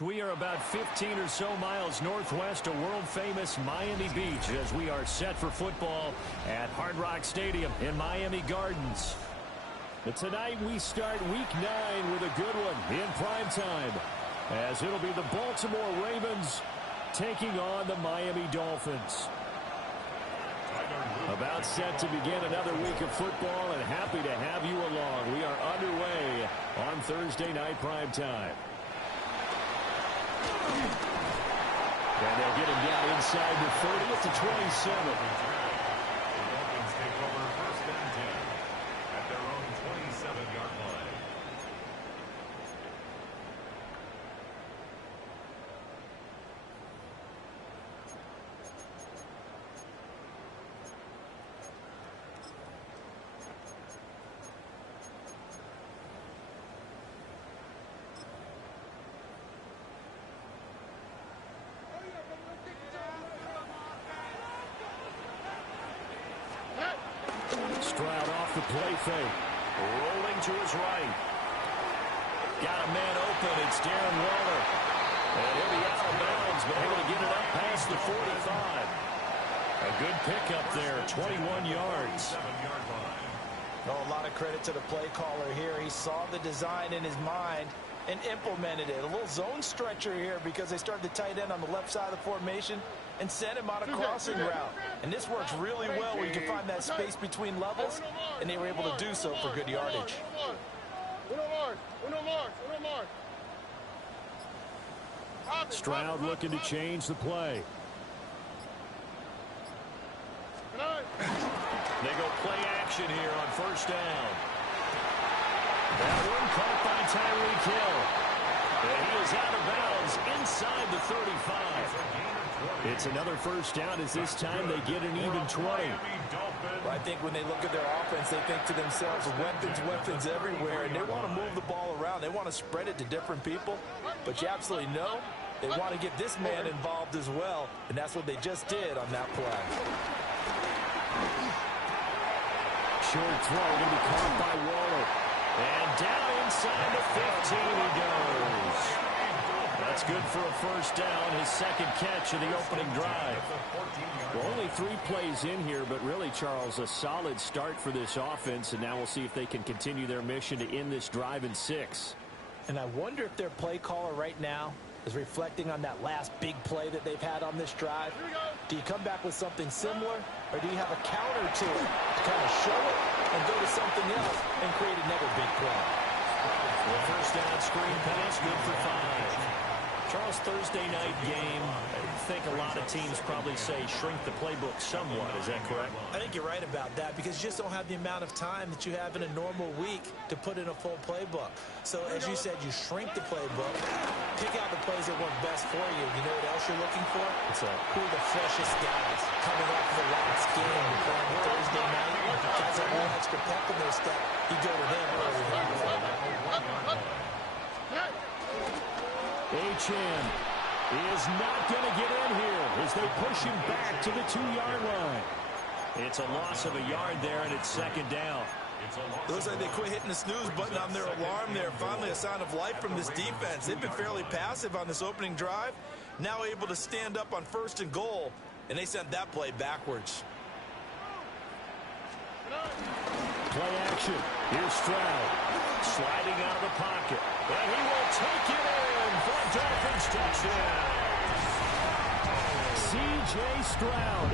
We are about 15 or so miles northwest of world-famous Miami Beach as we are set for football at Hard Rock Stadium in Miami Gardens. But tonight we start Week 9 with a good one in prime time, as it'll be the Baltimore Ravens taking on the Miami Dolphins. About set to begin another week of football, and happy to have you along. We are underway on Thursday night prime time. And they'll get him down inside the 30 at the 27. The Dolphins take over first and 10 at their own 27-yard line. Stroud off the play fake. Rolling to his right. Got a man open. It's Darren Waller. And he'll be out of bounds, but able to get it up past the 45. A good pickup there, 21 yards. Oh, a lot of credit to the play caller here. He saw the design in his mind and implemented it. A little zone stretcher here because they started the tight end on the left side of the formation and sent him on a crossing route. And this works really well where you can find that space between levels, and they were able to do so for good yardage. Stroud looking to change the play. They go play action here on first down. That one caught by Tyreek Hill. And he is out of bounds inside the 35. It's another first down as this time they get an even 20. Well, I think when they look at their offense, they think to themselves, weapons everywhere, and they want to move the ball around. They want to spread it to different people. But you absolutely know they want to get this man involved as well, and that's what they just did on that play. Short throw going to be caught by Waller. And down inside the 15 he goes. That's good for a first down, his second catch of the opening drive. Well, only 3 plays in here, but really, Charles, a solid start for this offense, and now we'll see if they can continue their mission to end this drive in 6. And I wonder if their play caller right now is reflecting on that last big play that they've had on this drive. Do you come back with something similar, or do you have a counter to it to kind of show it and go to something else and create another big play? Well, first down screen pass, good for 5. Charles, Thursday night game, I think a lot of teams probably say shrink the playbook somewhat. Is that correct? I think you're right about that because you just don't have the amount of time that you have in a normal week to put in a full playbook. So, as you said, you shrink the playbook, pick out the plays that work best for you. You know what else you're looking for? What's that? Who are the freshest guys coming off the last game playing on Thursday night? Guys have one extra pep in their step. You go to them early in the game. Achane is not going to get in here as they push him back to the 2-yard line. It's a loss of a yard there, and it's second down. It looks like they quit hitting the snooze button on their alarm there. Finally a sign of life from this defense. They've been fairly passive on this opening drive. Now able to stand up on first and goal, and they sent that play backwards. Play action. Here's Stroud. Sliding out of the pocket. And he will take it in for a Dolphins touchdown. C.J. Stroud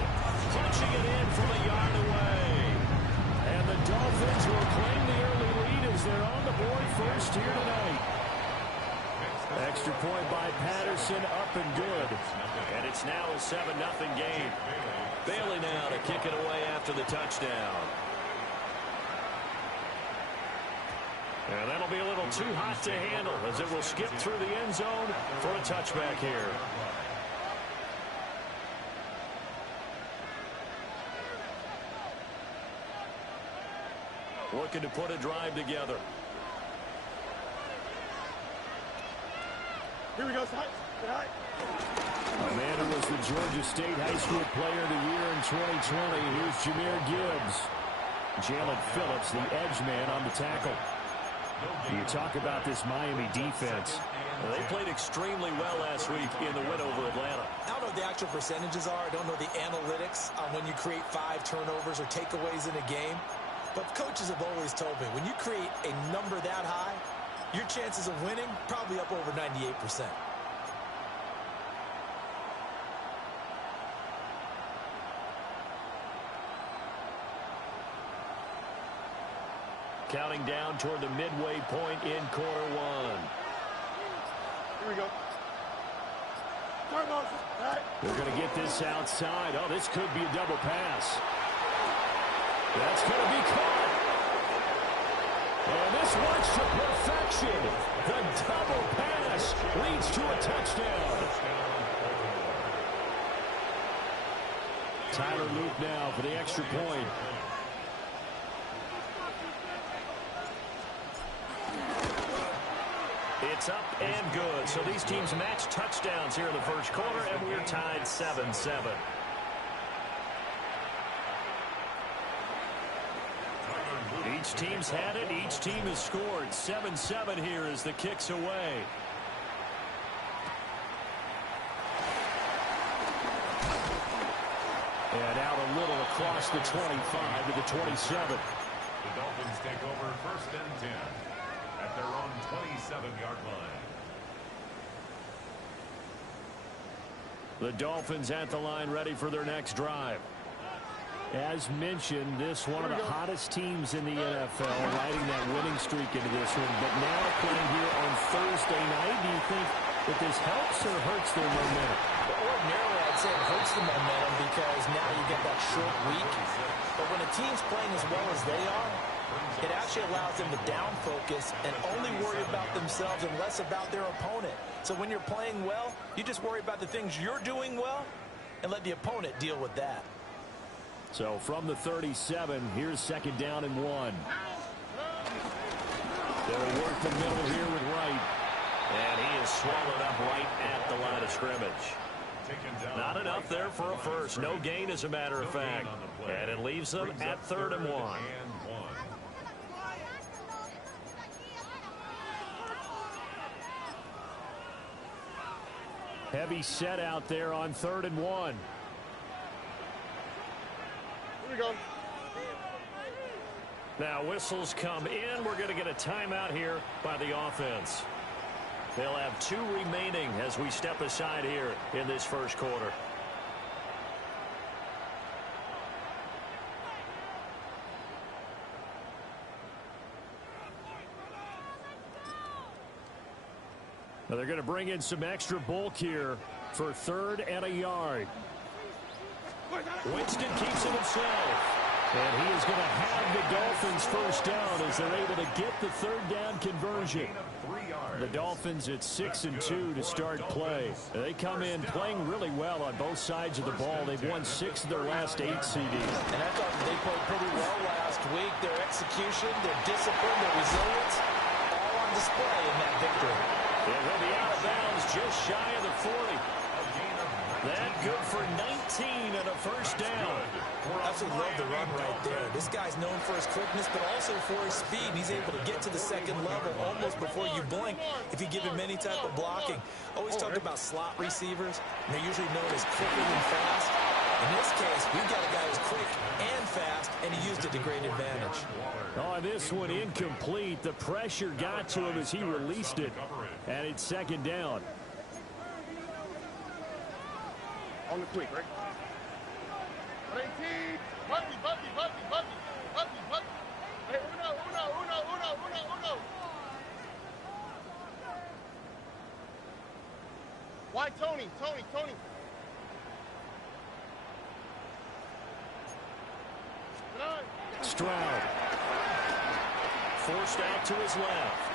punching it in from a yard away. And the Dolphins will claim the early lead as they're on the board first here tonight. Extra point by Patterson, up and good. And it's now a 7-0 game. Bailey now to kick it away after the touchdown. And that'll be a little too hot to handle as it will skip through the end zone for a touchback here. Looking to put a drive together. Here we go, Sai. A man who was the Georgia State High School Player of the Year in 2020. Here's Jahmyr Gibbs. Jalen Phillips, the edge man on the tackle. You talk about this Miami defense. Well, they played extremely well last week in the win over Atlanta. I don't know what the actual percentages are. I don't know the analytics on when you create 5 turnovers or takeaways in a game. But coaches have always told me, when you create a number that high, your chances of winning probably up over 98%. Counting down toward the midway point in quarter one. Here we go. They're going to get this outside. Oh, this could be a double pass. That's going to be caught. And this works to perfection. The double pass leads to a touchdown. Tyler Luke now for the extra point. It's up and good. So these teams match touchdowns here in the first quarter, and we're tied 7-7. Each team's had it. Each team has scored. 7-7 here as the kick's away. And out a little across the 25 to the 27. The Dolphins take over first and 10 at their own 27-yard line. The Dolphins at the line, ready for their next drive. As mentioned, this one of the hottest teams in the NFL, riding that winning streak into this one. But now playing here on Thursday night, do you think that this helps or hurts their momentum? Ordinarily, I'd say it hurts the momentum because now you get that short week. But when a team's playing as well as they are, it actually allows them to down focus and only worry about themselves and less about their opponent. So when you're playing well, you just worry about the things you're doing well and let the opponent deal with that. So from the 37, here's second down and 1. They'll work the middle here with Wright. And he is swallowed up right at the line of scrimmage. Not enough there for a first. No gain, as a matter of fact. And it leaves them at 3rd and 1. Heavy set out there on 3rd and 1. Here we go. Now whistles come in. We're going to get a timeout here by the offense. They'll have 2 remaining as we step aside here in this first quarter. Now they're going to bring in some extra bulk here for 3rd and a yard. Winston keeps it himself. And he is going to have the Dolphins first down as they're able to get the 3rd down conversion. The Dolphins at 6-2 to start play. They come in playing really well on both sides of the ball. They've won 6 of their last 8 CDs. And I thought they played pretty well last week. Their execution, their discipline, their resilience, all on display in that victory. And he'll be out of bounds just shy of the 40. That good for 19 and a first down. Absolutely love the run right there. This guy's known for his quickness, but also for his speed. And he's able to get to the second level almost before you blink if you give him any type of blocking. Always talk about slot receivers, and they're usually known as quicker than fast. In this case, we've got a guy who's quick and fast, and he used it to great advantage. Oh, this one incomplete. The pressure got to him as he released it, and it's second down. On the quick, right? 18. Buggy. Hey, uno. Why Tony? Stroud. Forced out to his left.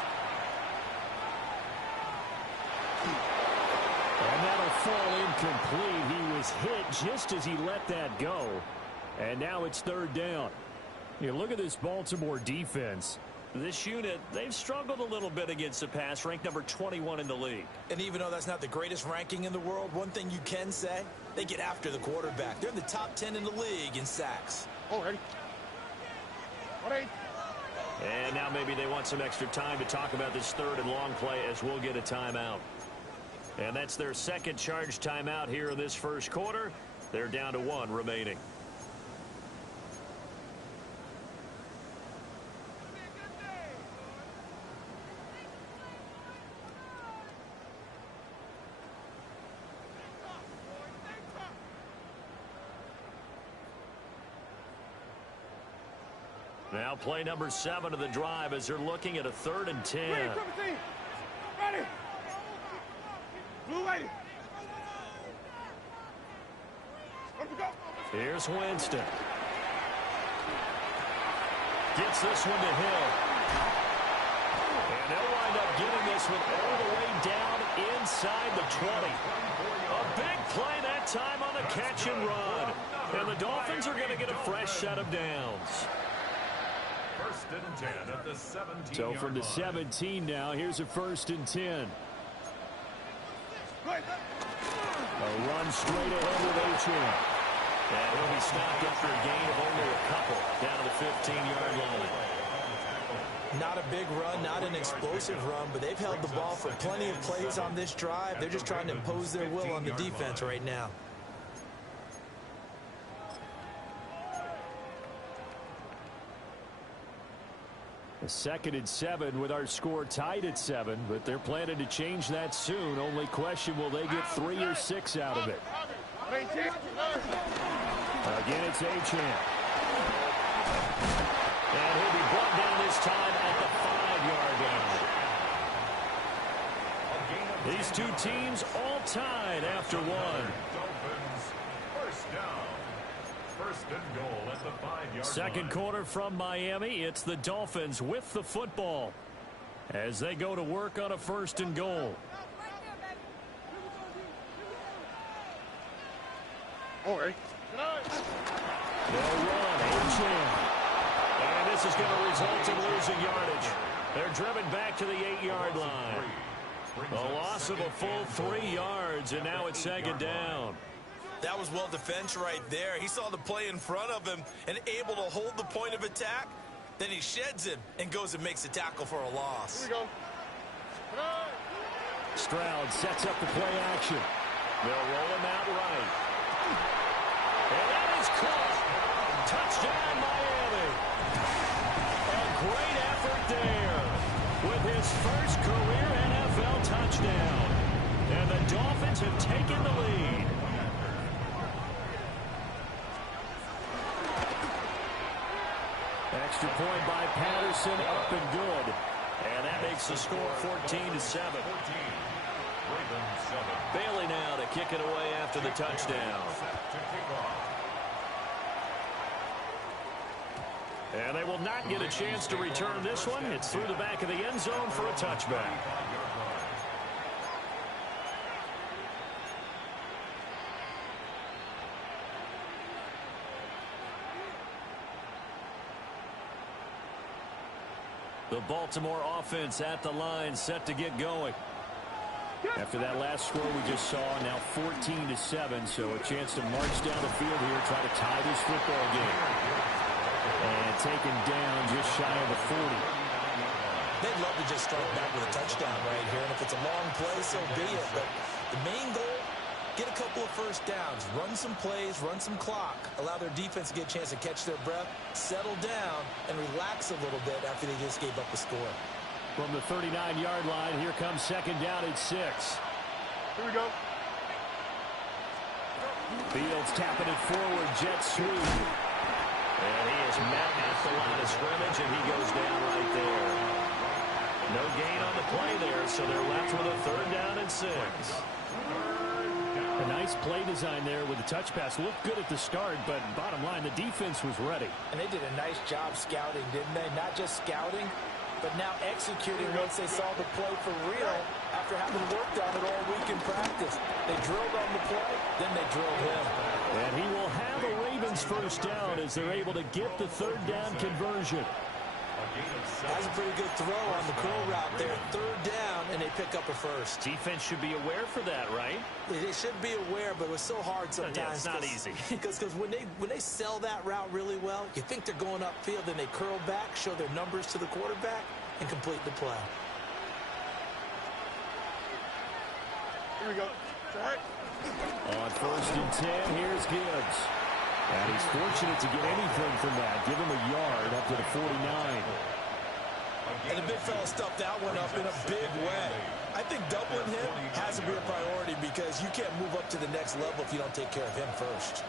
And that'll fall incomplete. He was hit just as he let that go. And now it's 3rd down. You look at this Baltimore defense. This unit, they've struggled a little bit against the pass, ranked number 21 in the league. And even though that's not the greatest ranking in the world, one thing you can say, they get after the quarterback. They're in the top 10 in the league in sacks. Oh, ready? 8. And now maybe they want some extra time to talk about this third and long play as we'll get a timeout. And that's their second charge timeout here in this first quarter. They're down to 1 remaining. Now play number 7 of the drive as they're looking at a 3rd and 10. Ready. Blue lady. Here's Winston. Gets this one to Hill. And they'll wind up getting this one all the way down inside the 20. A big play that time on the catch and run. And the Dolphins are going to get a fresh set of downs. First and 10 at the 17. So from the 17 now, here's a 1st and 10. A run straight ahead with Achane. And he'll be stopped after a gain of only a couple down to the 15-yard line. Not a big run, not an explosive run, but they've held the ball for plenty of plays on this drive. They're just trying to impose their will on the defense right now. A 2nd and 7 with our score tied at 7, but they're planning to change that soon. Only question, will they get 3 or 6 out of it? Again, it's Achane. And he'll be brought down this time at the 5-yard line. These two teams all tied after 1. Dolphins, first down. First and goal at the 5-yard line. Second quarter from Miami. It's the Dolphins with the football as they go to work on a 1st and goal. All right. They'll run. Achane. And this is going to result in losing yardage. They're driven back to the 8-yard line. A loss of a full 3 yards, and now it's 2nd down. That was well defense right there. He saw the play in front of him and able to hold the point of attack. Then he sheds him and goes and makes a tackle for a loss. Here we go. Stroud sets up the play action. They'll roll him out right. And that is caught. Touchdown, Miami. A great effort there with his first career NFL touchdown. And the Dolphins have taken the lead. Extra point by Patterson, up and good. And that makes the score 14-7. Bailey now to kick it away after the touchdown. And they will not get a chance to return this one. It's through the back of the end zone for a touchback. The Baltimore offense at the line, set to get going. After that last score we just saw, now 14-7, so a chance to march down the field here, try to tie this football game. And taken down just shy of the 40. They'd love to just start back with a touchdown right here, and if it's a long play, so be it. But the main goal, get a couple of first downs, run some plays, run some clock, allow their defense to get a chance to catch their breath, settle down, and relax a little bit after they just gave up a score. From the 39-yard line, here comes 2nd down at 6. Here we go. Fields tapping it forward, jet sweep. And he is met at the line of scrimmage, and he goes down right there. No gain on the play there, so they're left with a 3rd down and 6. A nice play design there with the touch pass. Looked good at the start, but bottom line, the defense was ready. And they did a nice job scouting, didn't they? Not just scouting, but now executing once they saw the play for real after having worked on it all week in practice. They drilled on the play, then they drilled him. And he will have a Ravens 1st down as they're able to get the 3rd down conversion. That's a pretty good throw on the curl route there. 3rd down, down, and they pick up a first. Defense should be aware for that, right? They should be aware, but it was so hard sometimes. Yeah, it's not easy. Because when they sell that route really well, you think they're going upfield, then they curl back, show their numbers to the quarterback, and complete the play. Here we go. Right. On 1st and 10, here's Gibbs. And he's fortunate to get anything from that. Give him a yard up to the 49. And the big fella stuffed that one up in a big way. I think doubling him has to be a priority because you can't move up to the next level if you don't take care of him first.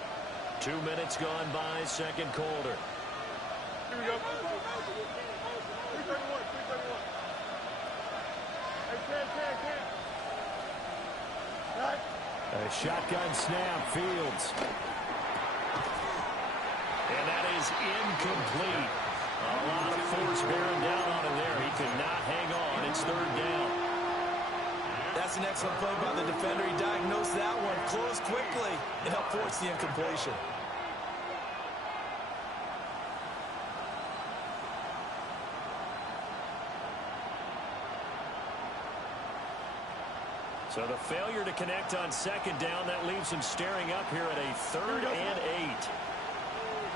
2 minutes gone by, second quarter. Here we go. 331. 331. Hey, 10. Right. A shotgun snap, Fields. And that is incomplete. A lot of force bearing down on him there. He could not hang on. It's 3rd down. That's an excellent play by the defender. He diagnosed that one, closed quickly, and helped force the incompletion. So the failure to connect on 2nd down, that leaves him staring up here at a 3rd and 8.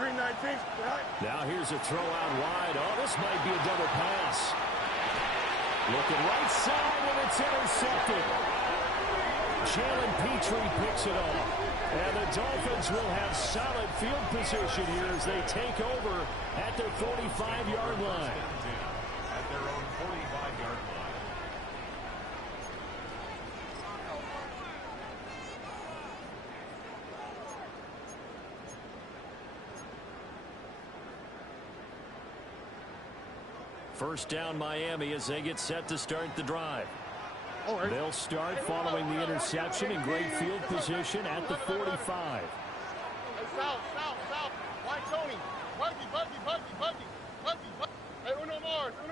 Green 19. Right. Now here's a throw out wide. Oh, this might be a double pass. Looking right side, and it's intercepted. Jalen Petrie picks it off. And the Dolphins will have solid field position here as they take over at their 45-yard line. At their own 45-yard line. First down Miami as they get set to start the drive. All right. They'll start following the interception in great field position at the 45. Hey, south. Why Tony? Buggy. Hey, Uno Mars. 12.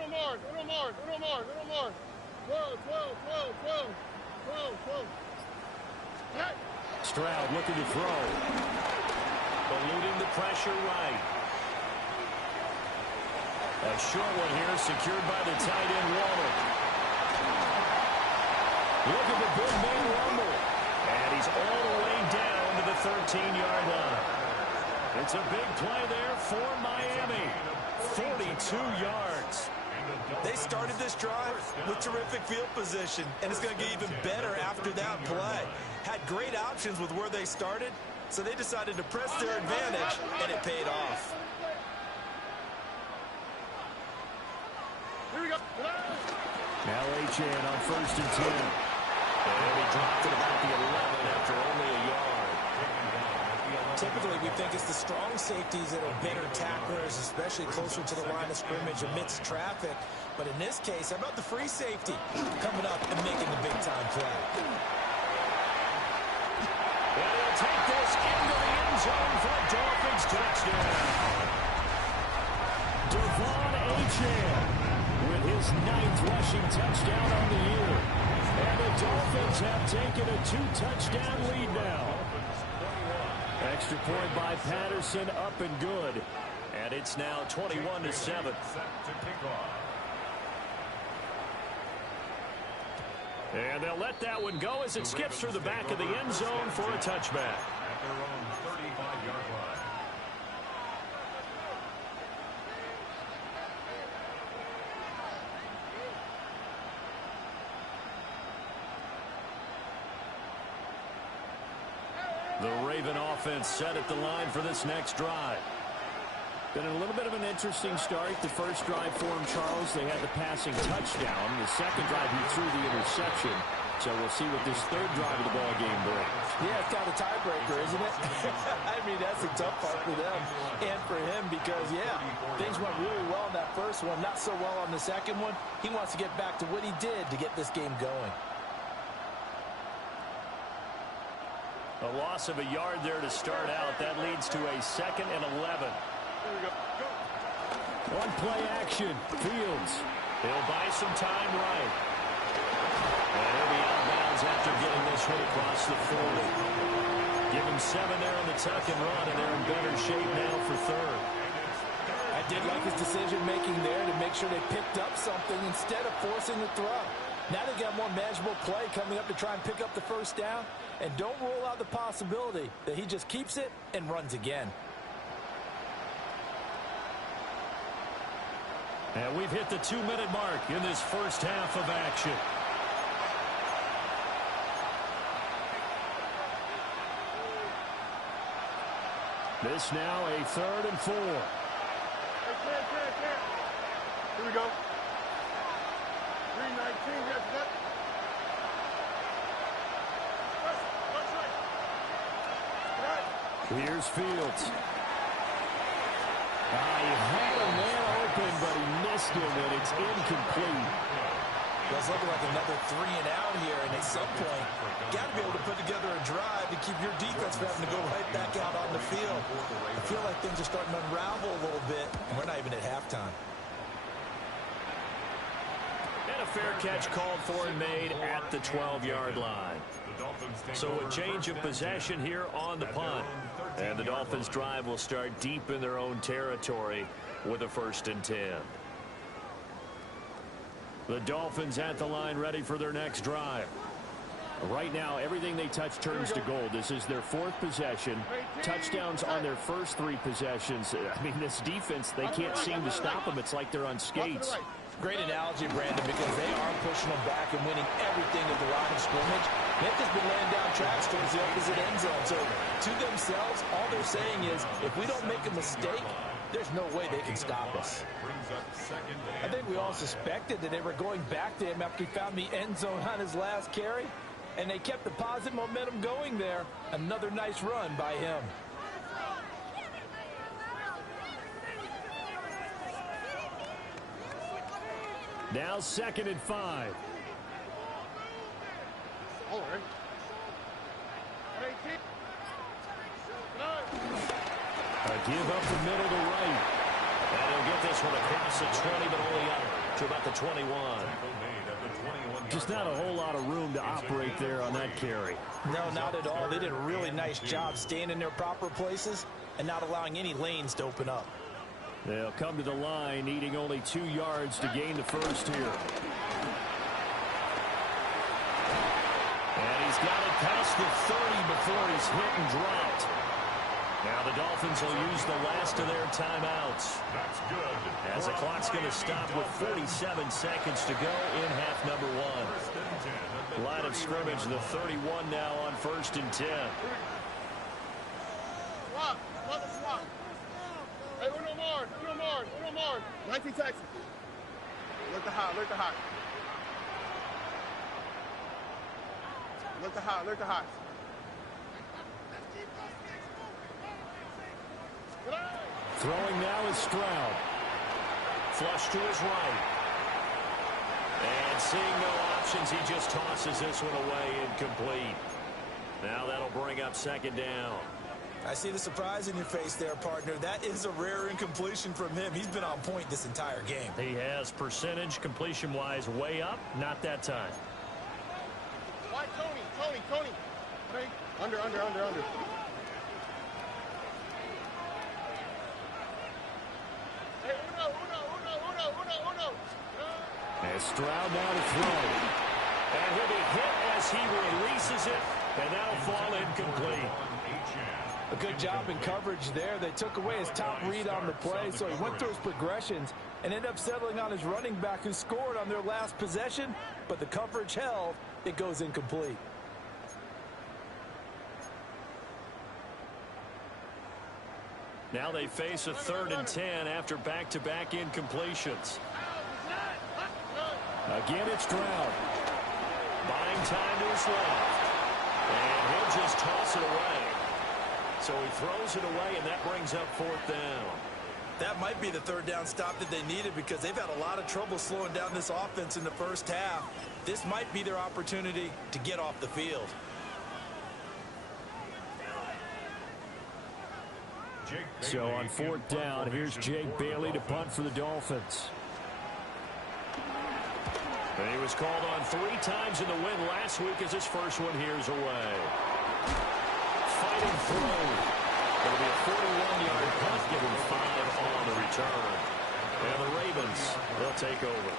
Right. Stroud looking to throw. Eluding the pressure right. A short one here secured by the tight end Waller. Look at the big man rumble. And he's all the way down to the 13-yard line. It's a big play there for Miami. 42 yards. They started this drive with terrific field position, and it's going to get even better after that play. Had great options with where they started, so they decided to press their advantage, and it paid off. Here we go. Now Achane on 1st and 10. And he dropped it about the 11 after only a yard. Typically, we think it's the strong safeties that are better tacklers, especially closer to the line of scrimmage amidst traffic. But in this case, how about the free safety coming up and making the big-time play? And he'll take this into the end zone for a Dolphins touchdown. Devon Achane with his 9th rushing touchdown on the year. And the Dolphins have taken a 2-touchdown lead now. Extra point by Patterson, up and good. And it's now 21-7. And they'll let that one go as it skips through the back of the end zone for a touchback. At their own 35-yard line. The Raven offense set at the line for this next drive. Been a little bit of an interesting start. The first drive for him, Charles, they had the passing touchdown. The second drive, he threw the interception. So we'll see what this third drive of the ball game brings. Yeah, it's kind of a tiebreaker, isn't it? I mean, that's the tough part for them and for him because, yeah, things went really well in that first one, not so well on the second one. He wants to get back to what he did to get this game going. A loss of a yard there to start out. That leads to a 2nd and 11. One play action. Fields. He'll buy some time right. And he'll be out of bounds after getting this hit across the 40. Give him 7 there on the tuck and run, and they're in better shape now for 3rd. I did like his decision-making there to make sure they picked up something instead of forcing the throw. Now they got more manageable play coming up to try and pick up the first down. And don't rule out the possibility that he just keeps it and runs again. And we've hit the 2-minute mark in this first half of action. This now a 3rd and 4. Here we go. 3:19. Yes, that. Here's Fields. He had a man open, but he missed him, and it's incomplete. Well, it's looking like another 3 and out here, and at some point, got to be able to put together a drive to keep your defense from having to go right back out on the field. I feel like things are starting to unravel a little bit, and we're not even at halftime. And a fair catch called for and made at the 12-yard line. So a change of possession here on the punt. And the Dolphins' drive will start deep in their own territory with a 1st and 10. The Dolphins at the line ready for their next drive. Right now, everything they touch turns to gold. This is their 4th possession. Touchdowns on their first 3 possessions. I mean, this defense, they can't seem to stop them. It's like they're on skates. Great analogy, Brandon, because they are pushing them back and winning everything at the line of scrimmage. They've just been laying down tracks towards the opposite end zone. So to themselves, all they're saying is, if we don't make a mistake, there's no way they can stop us. I think we all suspected that they were going back to him after he found the end zone on his last carry, and they kept the positive momentum going there. Another nice run by him. Now 2nd and 5. All right. 18. Give up the middle to right. And he'll get this one across the 20, but only up to about the 21. Just not a whole lot of room to operate there on that carry. No, not at all. They did a really nice job staying in their proper places and not allowing any lanes to open up. They'll come to the line, needing only 2 yards to gain the first here. And he's got it past the 30 before he's hit and dropped. Now the Dolphins will use the last of their timeouts. That's good. As the clock's going to stop with 47 seconds to go in half number 1. Line of scrimmage, the 31 now on 1st and 10. Swap. Mother swap. Hey, uno more. 19 Texas. Look the high. Look the high. Throwing now is Stroud. Flush to his right. And seeing no options, he just tosses this one away incomplete. Now that'll bring up 2nd down. I see the surprise in your face there, partner. That is a rare incompletion from him. He's been on point this entire game. He has percentage completion-wise way up. Not that time. Why Tony? Hey, under. Hey, uno. And Stroud now to throw. And he'll be hit as he releases it, and that'll fall incomplete. A good job in coverage there. They took away his top read on the play, so he went through his progressions and ended up settling on his running back who scored on their last possession, but the coverage held. It goes incomplete. Now they face a 3rd and 10 after back-to-back incompletions. Again, it's Stroud. Buying time to his left. And he'll just toss it away. So he throws it away, and that brings up 4th down. That might be the 3rd down stop that they needed because they've had a lot of trouble slowing down this offense in the first half. This might be their opportunity to get off the field. So on 4th down, here's Jake Bailey to punt for the Dolphins. And he was called on 3 times in the win last week as his first one here's away. Fighting through. It'll be a 41-yard punt, giving 5 on the return. And the Ravens, they'll take over.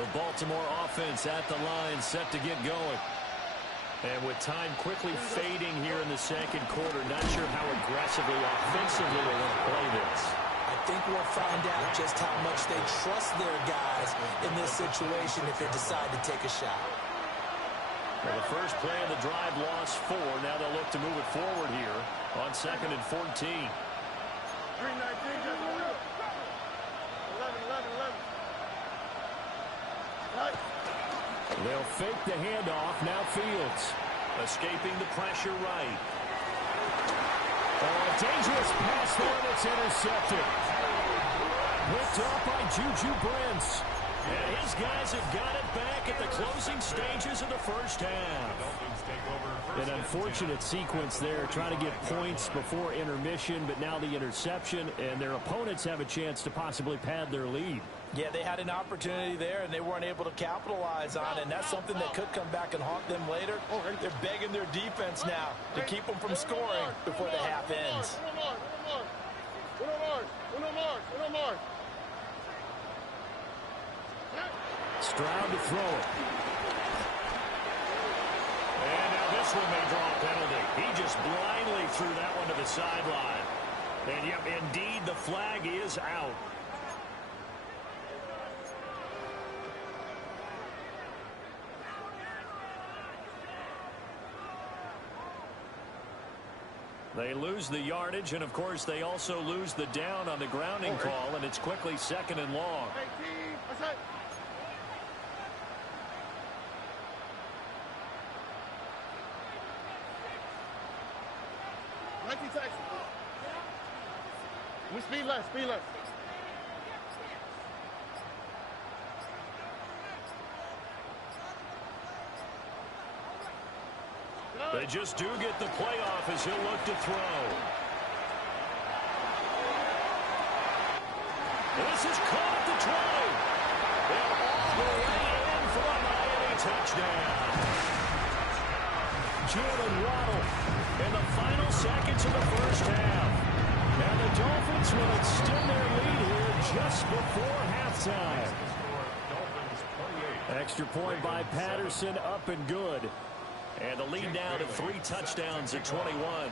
The Baltimore offense at the line, set to get going. And with time quickly fading here in the second quarter, not sure how aggressively, offensively they want to play this. I think we'll find out just how much they trust their guys in this situation if they decide to take a shot. Well, the first play of the drive lost 4. Now they'll look to move it forward here on 2nd and 14. 3-19, just 11, 11. Right. They'll fake the handoff. Now Fields escaping the pressure right. Oh, a dangerous pass there that's intercepted. Picked up by Juju Brents. And his guys have got it back at the closing stages of the first half. An unfortunate sequence there, trying to get points before intermission, but now the interception, and their opponents have a chance to possibly pad their lead. Yeah, they had an opportunity there, and they weren't able to capitalize on it, and that's something that could come back and haunt them later. They're begging their defense now to keep them from scoring before the half ends. Uno more. Stroud to throw it. And now this one may draw a penalty. He just blindly threw that one to the sideline. And yep, indeed, the flag is out. They lose the yardage, and of course they also lose the down on the grounding call, and it's quickly 2nd and long. 19 Texas. We speed less. They just do get the playoff as he'll look to throw. This is caught at the 20. And all the way in for a Miami touchdown. Jalen Waddle in the final seconds of the first half. And the Dolphins will extend their lead here just before halftime. Extra point by Patterson, up and good. And the lead now to 3 touchdowns at 21.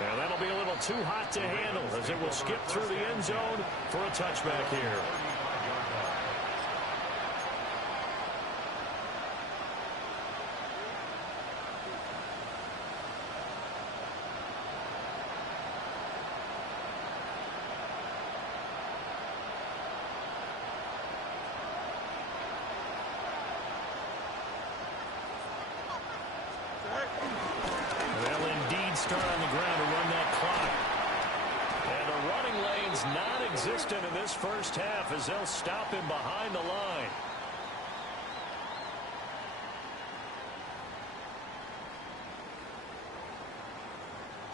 And that'll be a little too hot to handle as it will skip through the end zone for a touchback here. Start on the ground to run that clock. And the running lane's non-existent in this first half as they'll stop him behind the line.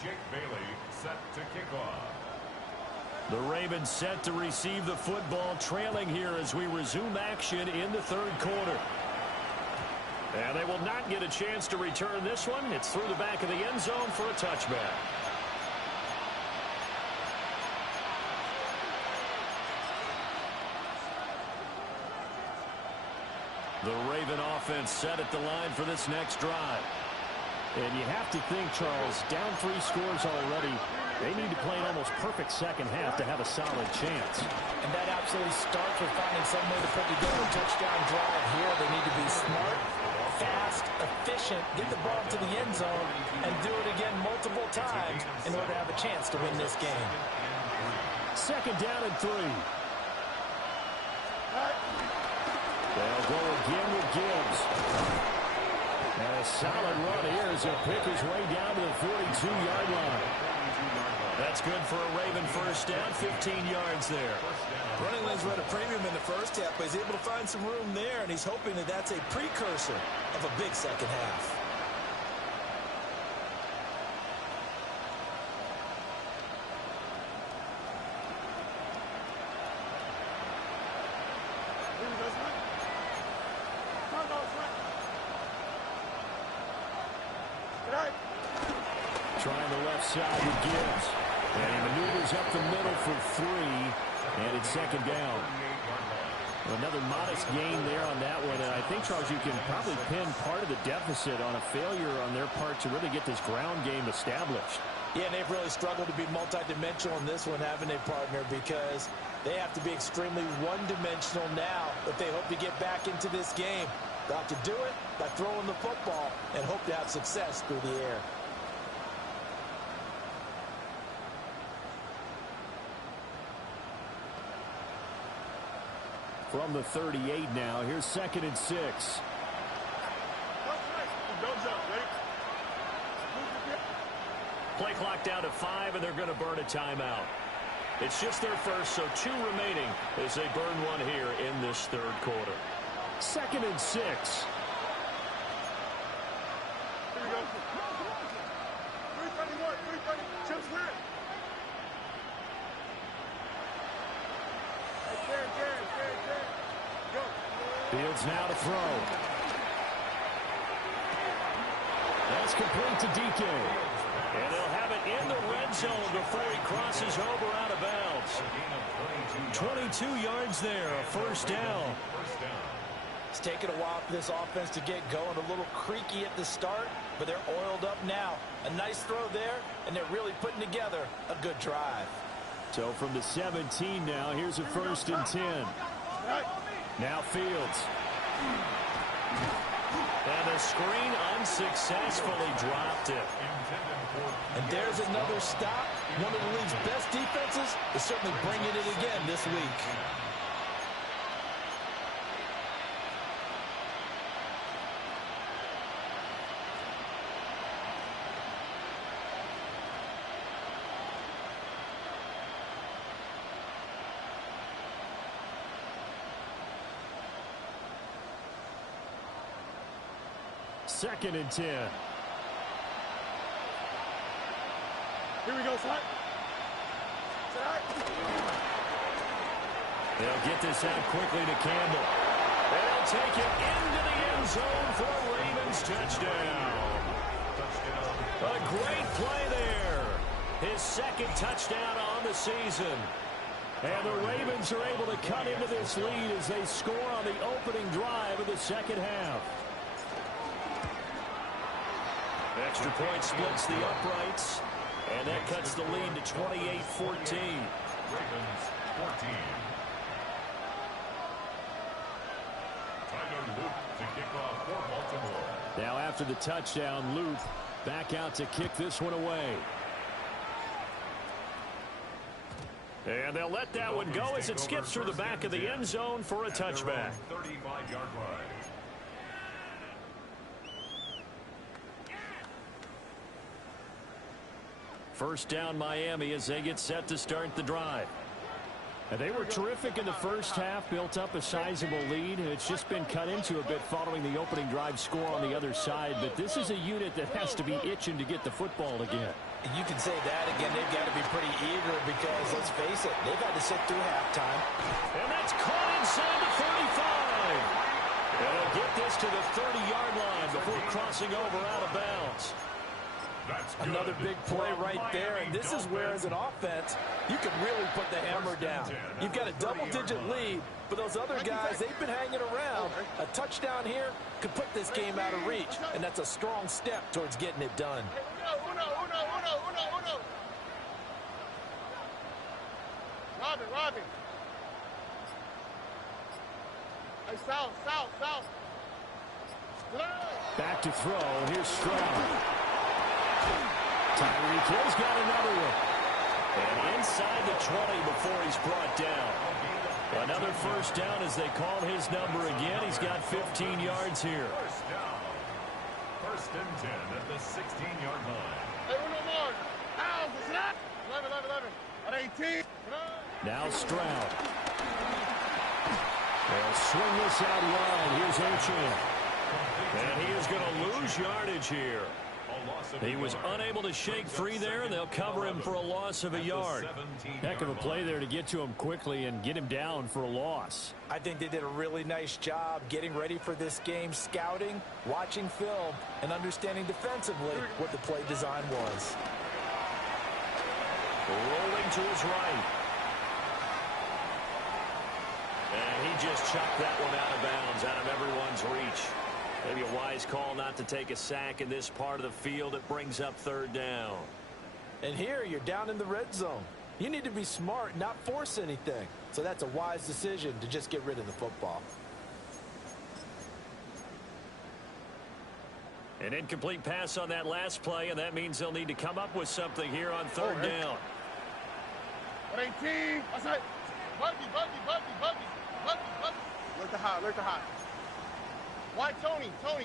Jake Bailey set to kick off. The Ravens set to receive the football, trailing here as we resume action in the third quarter. And they will not get a chance to return this one. It's through the back of the end zone for a touchback. The Raven offense set at the line for this next drive. And you have to think, Charles, down 3 scores already. They need to play an almost perfect second half to have a solid chance. And that absolutely starts with finding some way to put together a touchdown drive here. They need to be smart, fast, efficient, get the ball to the end zone, and do it again multiple times in order to have a chance to win this game. 2nd down and 3. They'll go again with Gibbs. And a solid run here as he'll pick his way down to the 42-yard line. That's good for a Raven first down, 15 yards there. Running lanes were at a premium in the first half, but he's able to find some room there, and he's hoping that that's a precursor of a big second half. Trying the left side with Gibbs. And he maneuvers up the middle for 3. And it's 2nd down. Another modest gain there on that one. And I think, Charles, you can probably pin part of the deficit on a failure on their part to really get this ground game established. Yeah, and they've really struggled to be multidimensional in this one, haven't they, partner? Because they have to be extremely one-dimensional now if they hope to get back into this game. They'll have to do it by throwing the football and hope to have success through the air. From the 38 now, here's 2nd and 6. Don't jump, ready? Play clock down to 5, and they're going to burn a timeout. It's just their first, so 2 remaining as they burn one here in this third quarter. 2nd and 6. Here we go. 331, 330. Chips red. Hey, go. Fields now to throw. That's complete to DK. And they'll have it in the red zone before he crosses over out of bounds. 22 yards there, a first down. It's taken a while for this offense to get going. A little creaky at the start, but they're oiled up now. A nice throw there, and they're really putting together a good drive. So from the 17 now, here's a 1st and 10. Now Fields. And the screen unsuccessfully dropped it. And there's another stop. One of the league's best defenses is certainly bringing it again this week. Second and 10. Here we go, son. They'll get this out quickly to Campbell. They'll take it into the end zone for a Ravens touchdown. A great play there. His 2nd touchdown on the season. And the Ravens are able to cut into this lead as they score on the opening drive of the second half. Extra point splits the uprights, and that cuts the lead to 28-14. Ravens 14. Tyler Luke to kick off for Baltimore. Now after the touchdown, Loop back out to kick this one away. And they'll let that one go as it skips through the back of the end zone for a touchback. 35-yard line. First down Miami as they get set to start the drive. And they were terrific in the first half, built up a sizable lead. It's just been cut into a bit following the opening drive score on the other side. But this is a unit that has to be itching to get the football again. And you can say that again. They've got to be pretty eager because, let's face it, they've had to sit through halftime. And that's caught inside the 35. And they'll get this to the 30-yard line before crossing over out of bounds. Another big play right there, and this is where, as an offense, you can really put the hammer down. You've got a double-digit lead, but those other guys, they've been hanging around. A touchdown here could put this game out of reach, and that's a strong step towards getting it done. Uno. Robin. Hey, south. Back to throw. Here's Stroud. Tyreek Hill's got another one. And inside the 20 before he's brought down. Another first down as they call his number again. He's got 15 yards here. First down. 1st and 10 at the 16-yard line. Hey, uno more. 11. At 18. Now Stroud. They'll swing this out wide. Here's Achane. And he is going to lose yardage here. He was unable to shake free there, and they'll cover him for a loss of a yard. Heck of a play there to get to him quickly and get him down for a loss. I think they did a really nice job getting ready for this game, scouting, watching film, and understanding defensively what the play design was. Rolling to his right. And he just chucked that one out of bounds, out of everyone's reach. Maybe a wise call not to take a sack in this part of the field. It brings up third down. And here you're down in the red zone. You need to be smart, not force anything. So that's a wise decision to just get rid of the football. An incomplete pass on that last play, and that means they'll need to come up with something here on third down. 18. Outside. Buggy. Alert the hot. Why Tony? Love.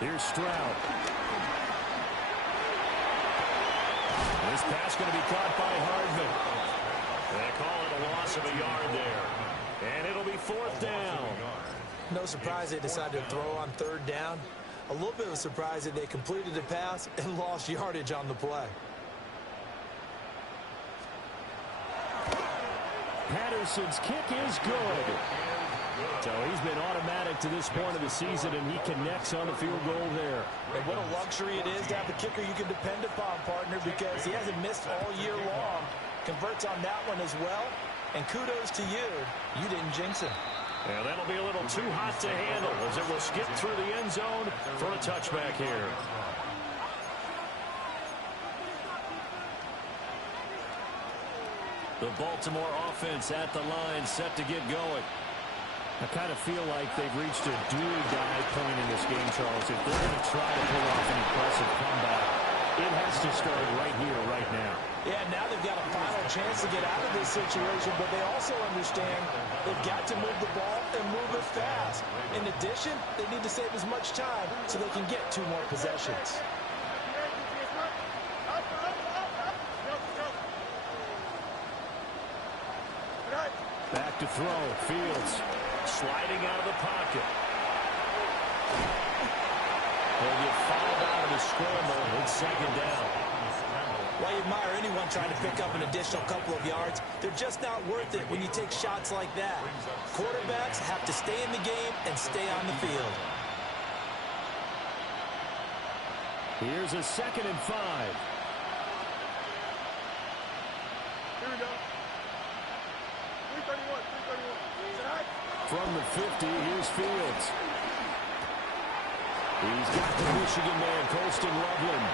Here's Stroud. This pass going to be caught by Hardman. They call it a loss of a yard there. And it'll be fourth down. No surprise they decided to throw on third down. A little bit of a surprise that they completed the pass and lost yardage on the play. Patterson's kick is good. So he's been automatic to this point of the season, and he connects on the field goal there. And what a luxury it is to have a kicker you can depend upon, partner, because he hasn't missed all year long. Converts on that one as well. And kudos to you. You didn't jinx him. And that'll be a little too hot to handle as it will skip through the end zone for a touchback here. The Baltimore offense at the line, set to get going. I kind of feel like they've reached a do-or-die point in this game, Charles. If they're going to try to pull off an impressive comeback, it has to start right here, right now. Yeah, now they've got a final chance to get out of this situation, but they also understand they've got to move the ball and move it fast. In addition, they need to save as much time so they can get 2 more possessions. Back to throw. Fields sliding out of the pocket. They'll get fouled out of the scramble. It's second down. While you admire anyone trying to pick up an additional couple of yards, they're just not worth it when you take shots like that. Quarterbacks have to stay in the game and stay on the field. Here's a 2nd and 5. Here we go. 331. From the 50, here's Fields. He's got the Michigan man, Colston Loveland.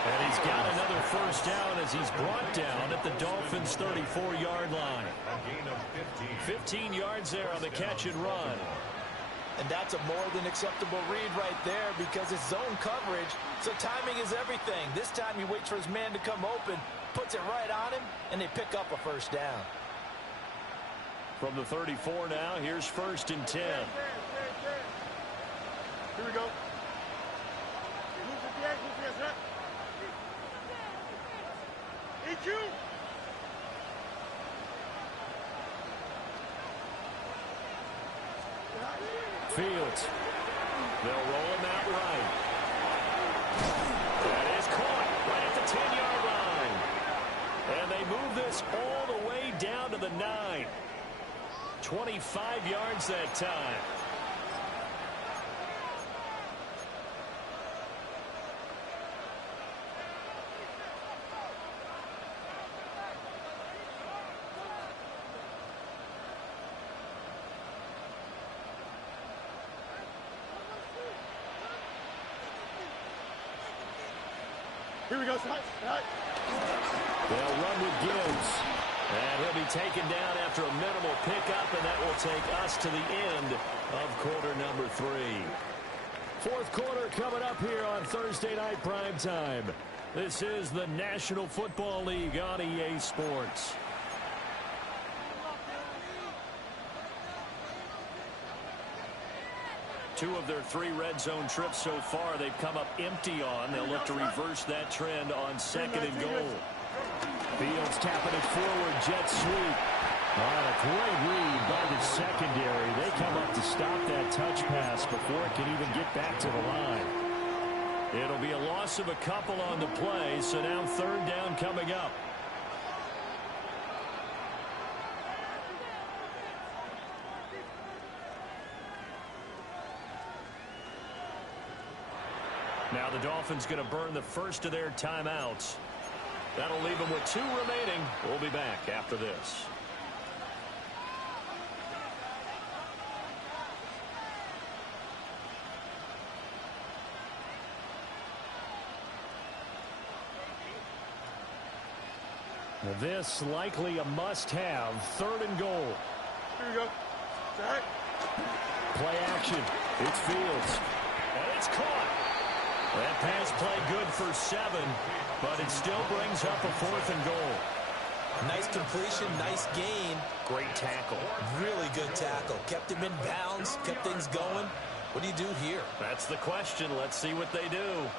And he's got another first down as he's brought down at the Dolphins' 34-yard line. A gain of 15. 15 yards there on the catch and run. And that's a more than acceptable read right there because it's zone coverage, so timing is everything. This time he waits for his man to come open, puts it right on him, and they pick up a first down. From the 34 now, here's 1st and 10. Here we go. EQ. Fields. They'll roll him out right. That is caught right at the 10-yard line. And they move this all the way down to the 9. 25 yards that time. Here we go. They'll run with Gibbs. And he'll be taken down after a minimal pickup, and that will take us to the end of quarter number 3. 4th quarter coming up here on Thursday Night Primetime. This is the National Football League on EA Sports. Two of their 3 red zone trips so far they've come up empty on. They'll look to reverse that trend on 2nd and goal. Fields tapping it forward, jet sweep. A great read by the secondary. They come up to stop that touch pass before it can even get back to the line. It'll be a loss of a couple on the play, so now 3rd down coming up. Now the Dolphins going to burn the first of their timeouts. That'll leave them with 2 remaining. We'll be back after this. This likely a must-have. 3rd and goal. Here we go. Jack. Play action. It's Fields. And it's caught. That pass play good for 7, but it still brings up a 4th and goal. Nice completion, nice gain. Great tackle. Really good tackle. Kept him in bounds, kept things going. What do you do here? That's the question. Let's see what they do.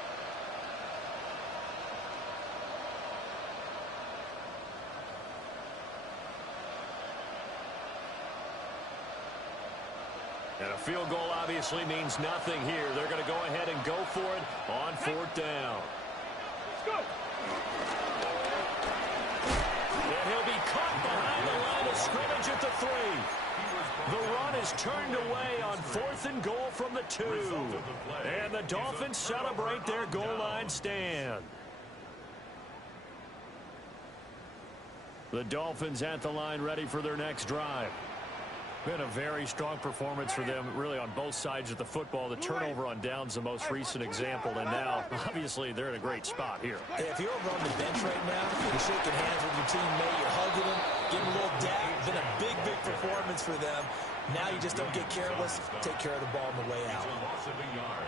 And a field goal obviously means nothing here. They're going to go ahead and go for it on 4th down. Let's go. And he'll be caught behind the line of scrimmage at the 3. The run is turned away on 4th and goal from the 2. And the Dolphins celebrate their goal line stand. The Dolphins at the line ready for their next drive. Been a very strong performance for them, really, on both sides of the football. The turnover on downs, the most recent example, and now, obviously, they're in a great spot here. Hey, if you're over on the bench right now, you're shaking hands with your teammate, you're hugging him, giving him a little dap. Been a big, big performance for them. Now you just don't get careless. Take care of the ball on the way out.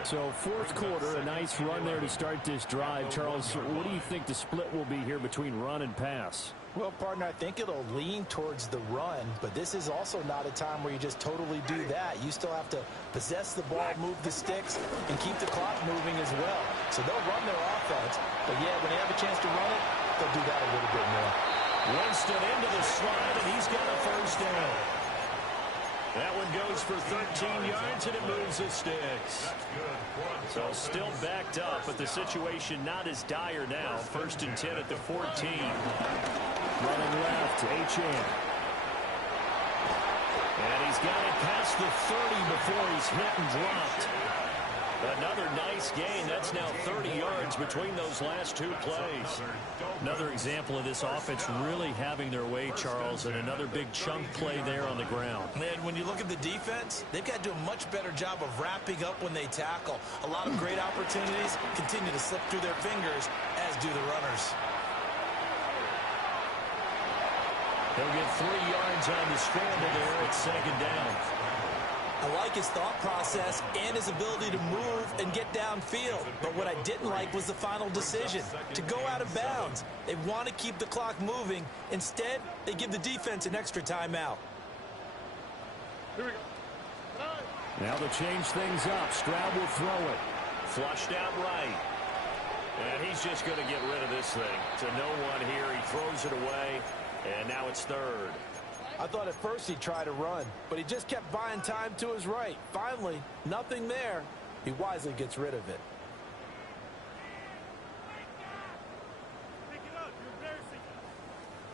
So, 4th quarter, a nice run there to start this drive. Charles, what do you think the split will be here between run and pass? Well, partner, I think it'll lean towards the run, but this is also not a time where you just totally do that. You still have to possess the ball, move the sticks, and keep the clock moving as well. So they'll run their offense, but yeah, when they have a chance to run it, they'll do that a little bit more. Winston into the slide, and he's got a 1st down. That one goes for 13 yards, and it moves the sticks. So still backed up, but the situation not as dire now. 1st and 10 at the 14. Running left, Achane. And he's got it past the 30 before he's hit and dropped. Another nice gain. That's now 30 yards between those last 2 plays. Another example of this offense really having their way, Charles, and another big chunk play there on the ground. And when you look at the defense, they've got to do a much better job of wrapping up when they tackle. A lot of great opportunities continue to slip through their fingers, as do the runners. He'll get 3 yards on the scramble there at 2nd down. I like his thought process and his ability to move and get downfield. But what I didn't like was the final decision, to go out of bounds. They want to keep the clock moving. Instead, they give the defense an extra timeout. Here we go. Now they'll change things up. Stroud will throw it. Flushed out right. And he's just going to get rid of this thing. To no one here. He throws it away. And now it's 3rd. I thought at first he'd try to run, but he just kept buying time to his right. Finally, nothing there. He wisely gets rid of it.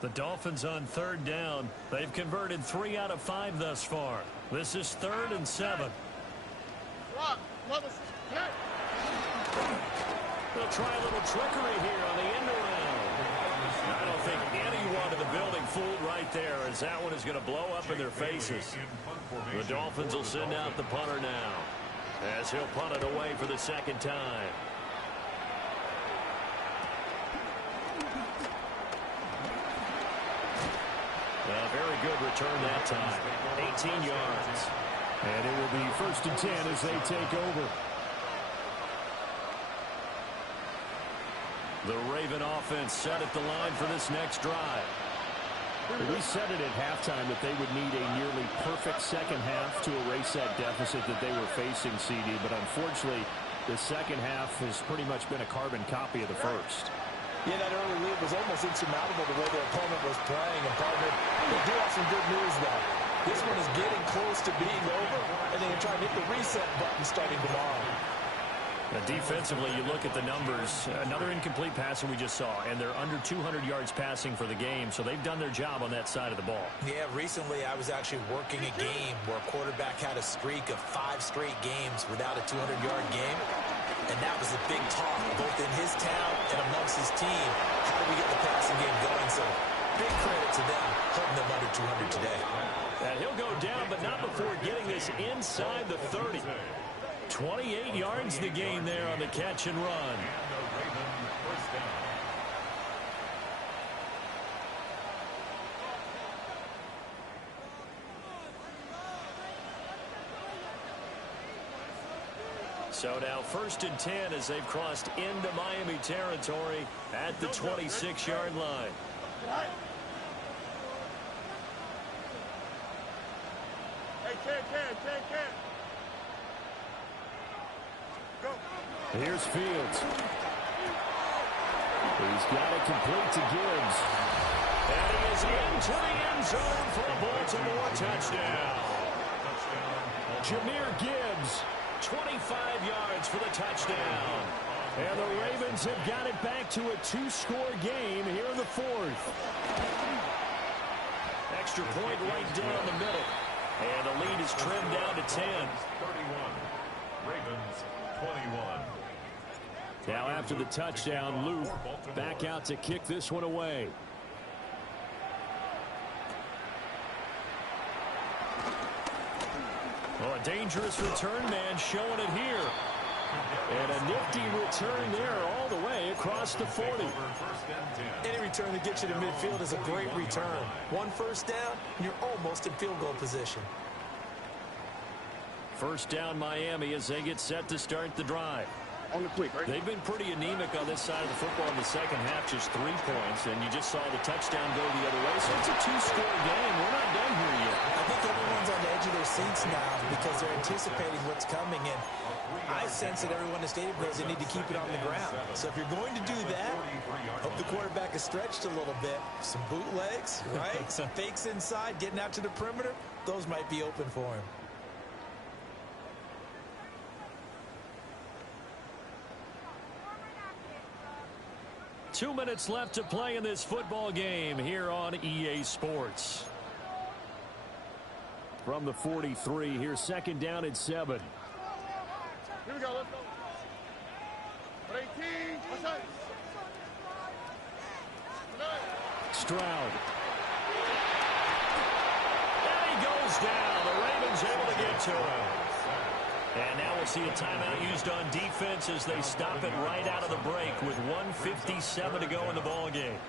The Dolphins on 3rd down. They've converted 3 out of 5 thus far. This is 3rd and 7. They'll try a little trickery here on the end around. I don't think anyone in the building fooled right there, as that one is going to blow up in their faces. The Dolphins will send out the punter now, as he'll punt it away for the 2nd time. A very good return that time. 18 yards. And it will be 1st and 10 as they take over. The Raven offense set at the line for this next drive. We said it at halftime that they would need a nearly perfect second half to erase that deficit that they were facing, CD. But unfortunately, the second half has pretty much been a carbon copy of the first. Yeah, that early lead was almost insurmountable the way their opponent was playing. And partner, they do have some good news, though. This one is getting close to being over, and they can try and hit the reset button starting tomorrow. Now, defensively, you look at the numbers. Another incomplete pass that we just saw, and they're under 200 yards passing for the game, so they've done their job on that side of the ball. Yeah, recently I was actually working a game where a quarterback had a streak of 5 straight games without a 200-yard game. And that was a big talk, both in his town and amongst his team. How do we get the passing game going? So big credit to them, holding them under 200 today. And he'll go down, but not before getting this inside the 30. 28 yards the gain there on the catch and run. So now 1st and 10 as they've crossed into Miami territory at the 26-yard line. Hey, Ken. Go. Here's Fields. He's got it complete to Gibbs. And he is into the end zone for a Baltimore touchdown. Jahmyr Gibbs, 25 yards for the touchdown. And the Ravens have got it back to a 2-score game here in the 4th. Extra point right down the middle. And the lead is trimmed down to 10. 31. Ravens 21. Now after the touchdown, Luke back out to kick this one away. Oh, a dangerous return man showing it here. And a nifty return there all the way across the 40. Any return that gets you to midfield is a great return. 1 first down, and you're almost in field goal position. First down Miami as they get set to start the drive. On the quick, right? They've been pretty anemic on this side of the football in the second half, just 3 points, and you just saw the touchdown go the other way. So it's a 2-score game. We're not done here yet. I think everyone's on the edge of their seats now because they're anticipating what's coming, and I sense that everyone in the stadium knows they need to keep it on the ground. So if you're going to do that, hope the quarterback is stretched a little bit. Some bootlegs, right? Some fakes inside, getting out to the perimeter. Those might be open for him. Two minutes left to play in this football game here on EA Sports. From the 43, here's 2nd down and 7. Here we go, let's go. 18, what's that? Stroud. And he goes down. The Ravens able to get to him. And now we'll see a timeout used on defense as they stop it right out of the break with 1:57 to go in the ball game.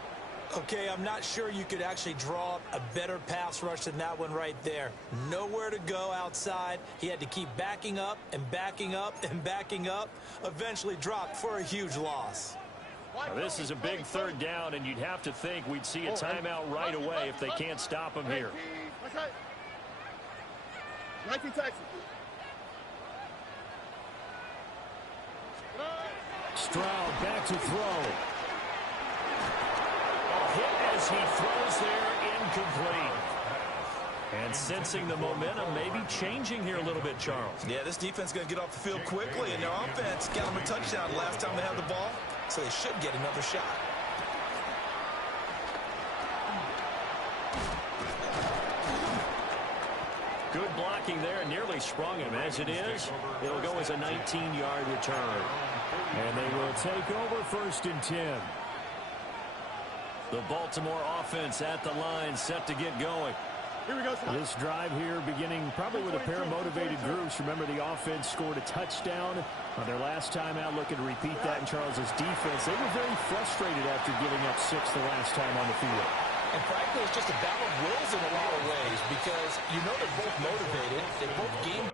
Okay, I'm not sure you could actually draw up a better pass rush than that one right there. Nowhere to go outside. He had to keep backing up and backing up and backing up. Eventually dropped for a huge loss. Now, this is a big 3rd down, and you'd have to think we'd see a timeout right away if they can't stop him here. 19 Texas. Stroud back to throw. Hit as he throws there, incomplete. And sensing the momentum maybe changing here a little bit, Charles. Yeah, this defense is going to get off the field quickly, and their offense got them a touchdown last time they had the ball, so they should get another shot. Good blocking there, nearly sprung him. As it is, it'll go as a 19-yard return. And they will take over 1st and 10. The Baltimore offense at the line, set to get going. Here we go, This drive here beginning probably with a pair of motivated groups. Remember, the offense scored a touchdown on their last time out, looking to repeat that in Charles's defense. They were very frustrated after giving up 6 the last time on the field. And frankly, it's just a battle of wills in a lot of ways because you know they're both motivated. They both game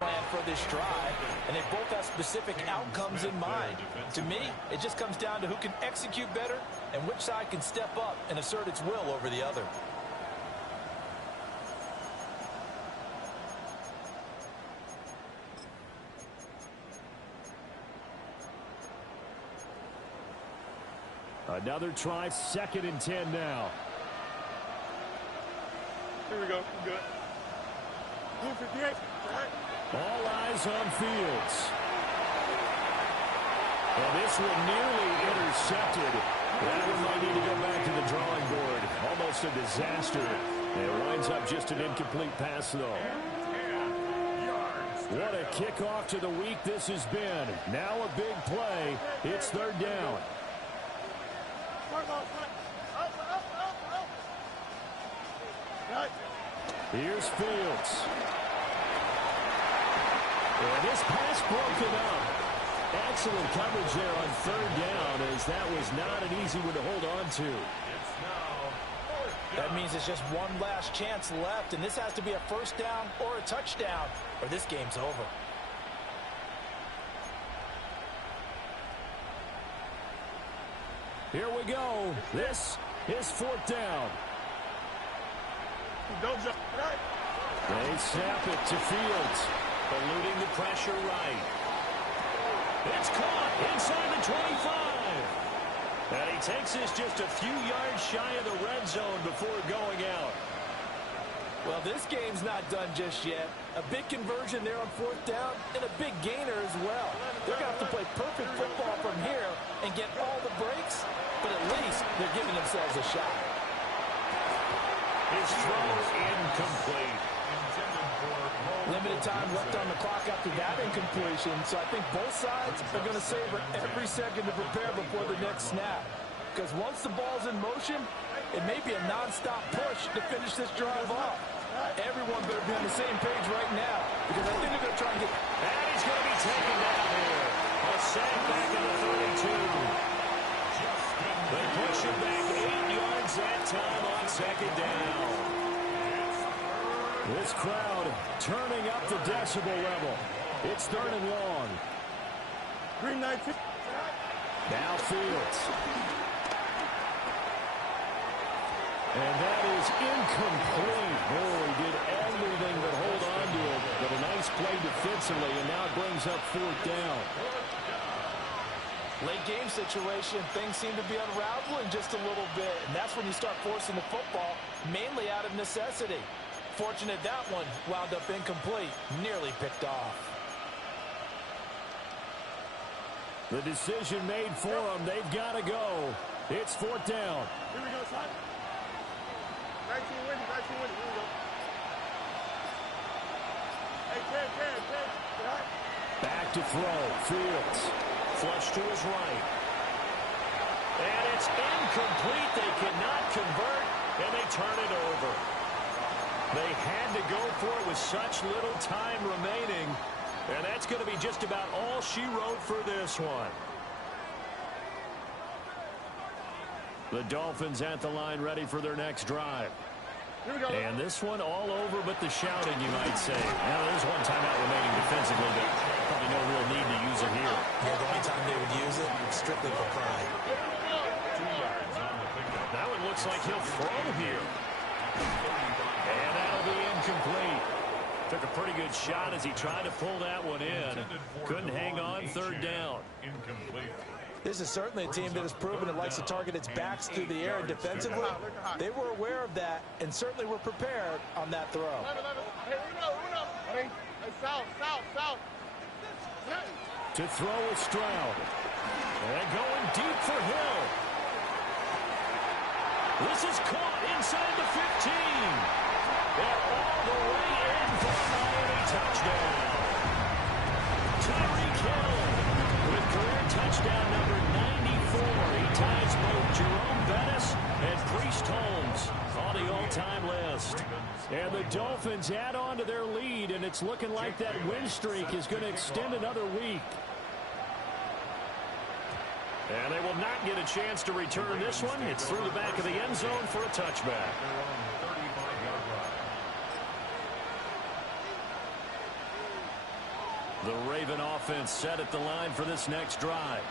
plan for this drive, and they both have specific outcomes in mind. To me, it just comes down to who can execute better and which side can step up and assert its will over the other. Another try, 2nd and 10 now. Here we go, good. 58, All eyes on Fields. And this one nearly intercepted. That one might need to go back to the drawing board. Almost a disaster. And it winds up just an incomplete pass, though. What a kickoff to the week this has been. Now a big play. It's third down. Here's Fields. And this pass broken up. Excellent coverage there on third down, as that was not an easy one to hold on to. That means it's just one last chance left, and this has to be a first down or a touchdown, or this game's over. Here we go. This is fourth down. Don't jump. They snap it to Fields. Eluding the pressure right. It's caught inside the 25. And he takes this just a few yards shy of the red zone before going out. Well, this game's not done just yet. A big conversion there on fourth down and a big gainer as well. They're going to have to play perfect football from here and get all the breaks, but at least they're giving themselves a shot. His throw incomplete. Limited time left on the clock after that incompletion, so I think both sides are going to savor every second to prepare before the next snap. Because once the ball's in motion, it may be a nonstop push to finish this drive off. Everyone better be on the same page right now, because I think they're going to try and get... And he's going to be taken down here. A sack back in the 32. They push him back 8 yards that time on second down. This crowd turning up the decibel level. It's third and long. Green 19. Now Fields. And that is incomplete. Oh, he did everything but hold on to it. But a nice play defensively, and now it brings up fourth down. Late game situation, things seem to be unraveling just a little bit, and that's when you start forcing the football, mainly out of necessity. Fortunate that one wound up incomplete, nearly picked off. The decision made for them. They've got to go. It's fourth down. Here we go, son. 19 winning, 19 winning. Here we go. Hey, Ken. Back to throw. Fields. Flush to his right. And it's incomplete. They cannot convert, and they turn it over. They had to go for it with such little time remaining, and that's going to be just about all she wrote for this one. The Dolphins at the line, ready for their next drive. Here we go. And this one all over but the shouting, you might say. Now, there's one timeout remaining defensively, but probably no real need to use it here. Yeah, the only time they would use it, strictly for pride. That one looks like he'll throw here. And that'll be incomplete. Took a pretty good shot as he tried to pull that one in. Couldn't hang on, third down. Incomplete. This is certainly a team that has proven it likes to target its backs through the air and defensively. They were aware of that and certainly were prepared on that throw. Hey, Uno. Hey, south. To throw is Stroud. And going deep for Hill. This is caught inside the 15. They're all the way in for a Miami touchdown. Tyreek Hill with career touchdown number 94. He ties both Jerome Bettis and Priest Holmes on the all-time list. And the Dolphins add on to their lead, and it's looking like that win streak is going to extend another week. And they will not get a chance to return this one. It's through the back of the end zone for a touchback. The Raven offense set at the line for this next drive.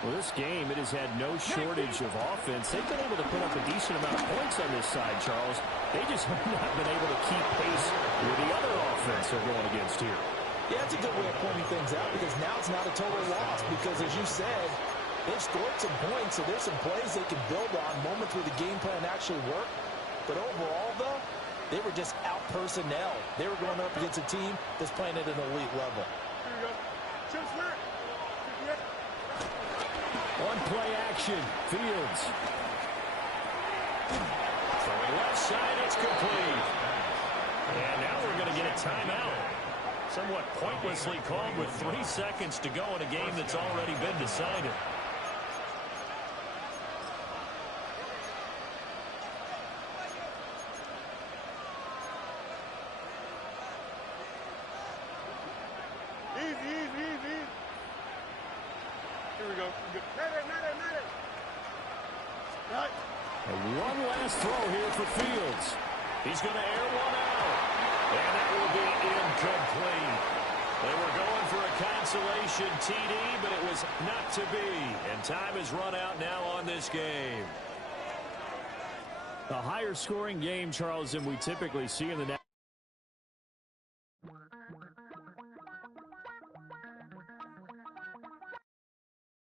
Well, this game, it has had no shortage of offense. They've been able to put up a decent amount of points on this side, Charles. They just have not been able to keep pace with the other offense they're going against here. Yeah, that's a good way of pointing things out because now it's not a total loss because, as you said, they've scored some points, so there's some plays they can build on, moments where the game plan actually worked. But overall, though, they were just out-personnel. They were going up against a team that's playing at an elite level. Here we go. Chip Sweat. One play action. Fields. From the left side, it's complete. And now we're going to get a timeout. Somewhat pointlessly called with 3 seconds to go in a game that's already been decided. Easy. Here we go. Right. And one last throw here for Fields. He's going to air one out. And that will be incomplete. They were going for a consolation TD, but it was not to be. And time has run out now on this game. A higher scoring game, Charles, than we typically see in the